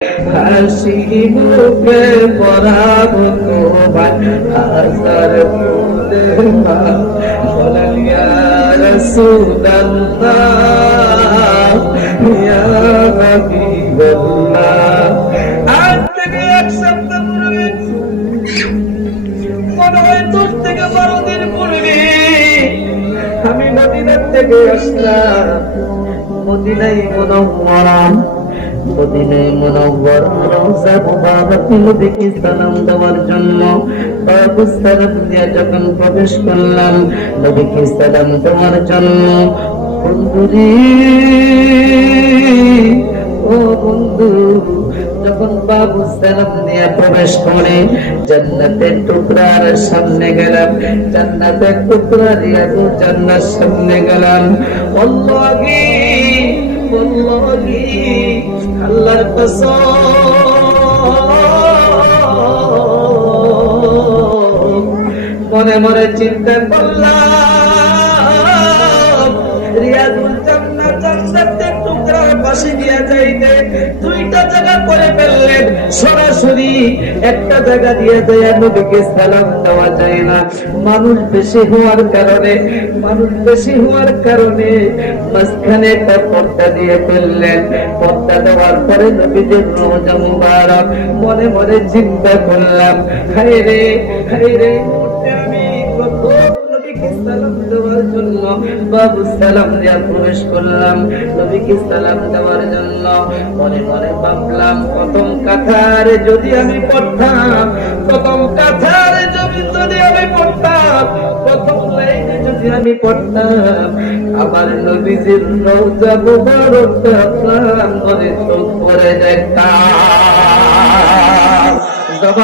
হাসি মুখে পরাবো তোমার হাজার ফুলের মালা। বলেন ইয়া রাসূলুল্লাহ, ইয়া হাবিবাল্লাহ। আজ থেকে এক সপ্তাহ পূর্বে, মনে হয় 10 থেকে 12 দিন পূর্বে আমি মদিনা থেকে আসলাম মদিনায় মুনাওয়ারা। মদিনায় মুনাওয়ারা রওজা মুবারক নবীকে সালাম দেওয়ার জন্য বাবু সালাম দিয়ে যখন প্রবেশ করলাম, নবীকে সালাম দেওয়ার জন্য, বন্ধুরে ও বন্ধু, যখন বাবু সালাম দিয়ে প্রবেশ করে জান্নাতের টুকরার সামনে গেলাম, জান্নাতের টুকরা রিয়াজুল জান্নাত সামনে গেলাম। আল্লাহি আল্লাহি আল্লাহর কসম, মনে মনে চিন্তা করলাম রিয়াজুল জান্নাত জান্নাতের টুকরার পাশে দিয়ে যাইতে 2টা জায়গা করে ফেললেন। সরাসরি একটা জায়গা দিয়ে যায় নবীকে সালাম দেওয়া যায় না, মানুষ বেশি হওয়ার কারণে, মানুষ বেশি হওয়ার কারণে মাঝখানে একটা পর্দা দিয়ে ফেললেন। পর্দা দেওয়ার পরে নবীদের রওজা মুবারক। মনে মনে চিন্তা করলাম, হায় রে আমি কখন নবীকে সালাম দেওয়ার জন্য বাবু সালাম দিয়া প্রবেশ করলাম, নবীকে সালাম দেওয়ার জন্য। মনে মনে ভাবলাম, প্রথম কাতারে যদি আমি পড়তাম, প্রথম কাতারে যদি আমি পড়তাম, প্রথম লাইনে যদি আমি পড়তাম, আমার নবীজির রওজা মুবারকটা প্রাণ ভরে চোখ ভরে দেখতাম।